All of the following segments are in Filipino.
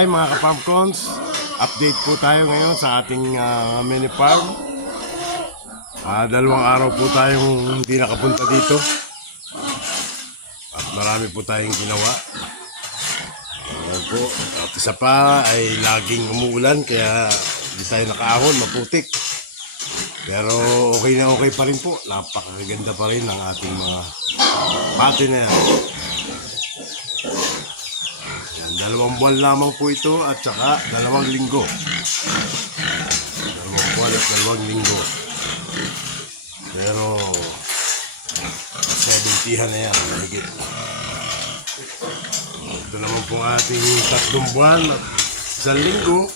time mga ka-pumpkins. Update po tayo ngayon sa ating mini farm. Dalawang araw po tayong hindi nakapunta dito. At marami po tayong ginawa. At isa pa ay laging umuulan kaya hindi tayo nakaahon, maputik. Pero okay na okay pa rin po. Napakaganda pa rin ng ating mga partner. Dalawang buwan lamang po ito at saka 2 linggo. 2 buwan at 2 linggo. Pero 70 na yan, mahigit. Ito naman po ating 3 buwan at 1 linggo.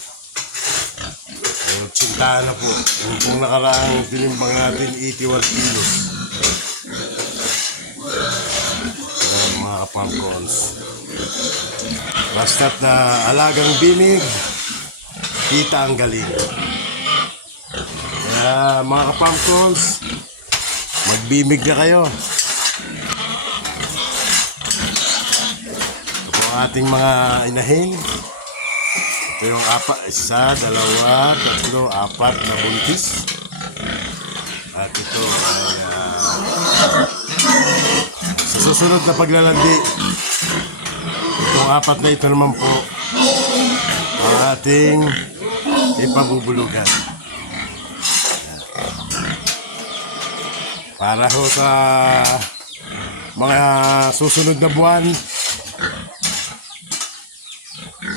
80 na po. Yung pong nakaraang tinimbang natin 81 kilos. Mga ka-pumpkins. Basta't na alagang binig, kita ang galing. Kaya mga ka-pumpkins, magbimig na kayo. Ito po ang ating mga inahin. Ito yung 1, 2, 3, 4 na buntis. At ito ay sa susunod na paglalandi. Itong 4 na ito naman po ang ating ipabubulugan. Para ho sa mga susunod na buwan,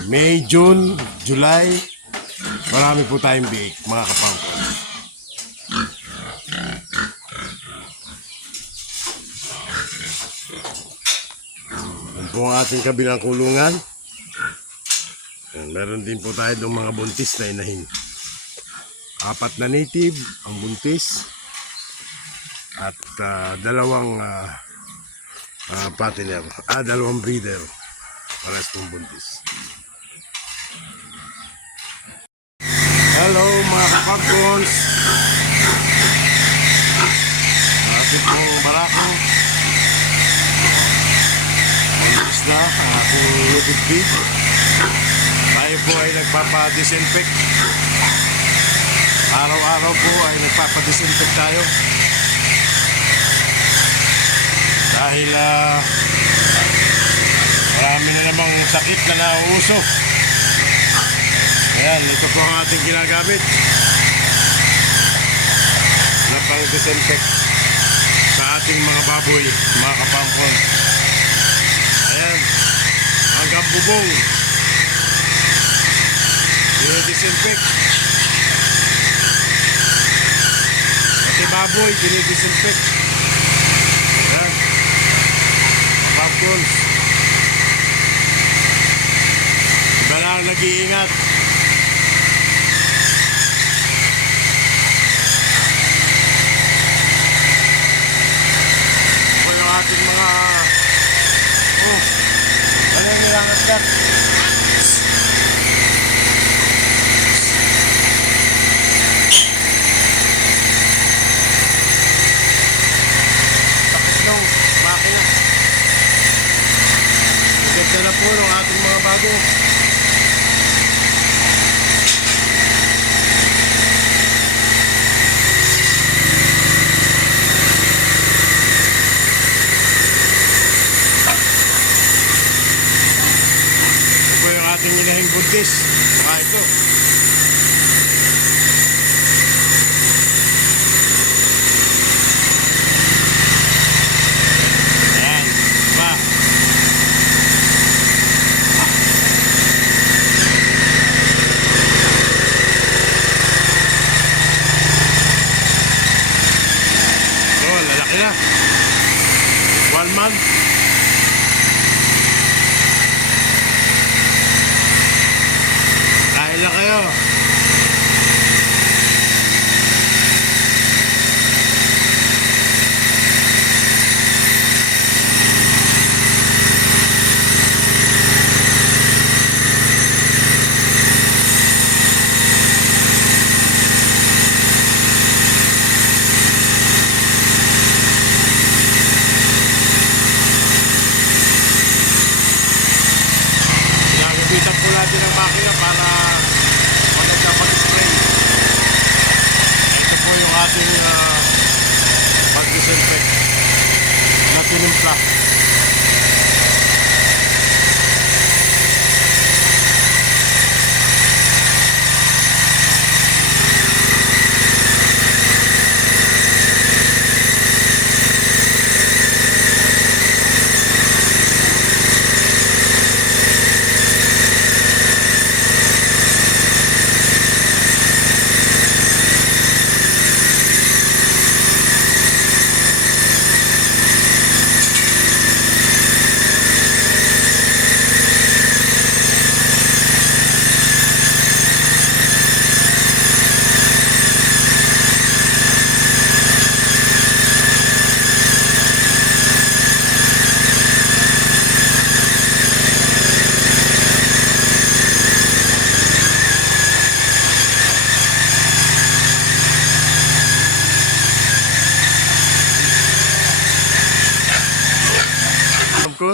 May, June, July, marami po tayong biik, mga ka-pumpkins. Yan po ang ating kabilang kulungan. Yan, meron din po tayo ng mga buntis na inahin. 4 na native ang buntis. At 2 partner. 2 breeder. Pares pong buntis. Hello mga ka-pumpkins. Ating pong barako. Buntis na ang ating liquid feed. Tayo po ay nagpapa-disinfect. Araw-araw po ay nagpapa-disinfect tayo. Dahil marami na namang sakit na nauusok. Ayan, ito po ang ating ginagamit na pang-disinfect sa ating mga baboy, mga ka-pumpkins. Ayan, hanggang bubong dinidisinfect. Pati baboy dinidisinfect. Ayan, pumpkins. Iba lang nag-iingat. Ito yung ating mga ano yung nilangat yan? Tapos nung makina. Maganda na po ng ating mga bago. Ating inahing buntis. Ito. Ayan. Diba? So, lalaki na. 1 month. Kain na kayo.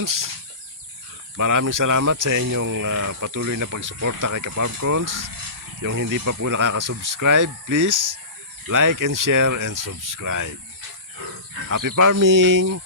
Cons. Maraming salamat sa inyong patuloy na pagsuporta kay Kafarm Cons. Yung hindi pa po nakaka-subscribe, please like and share and subscribe. Happy farming!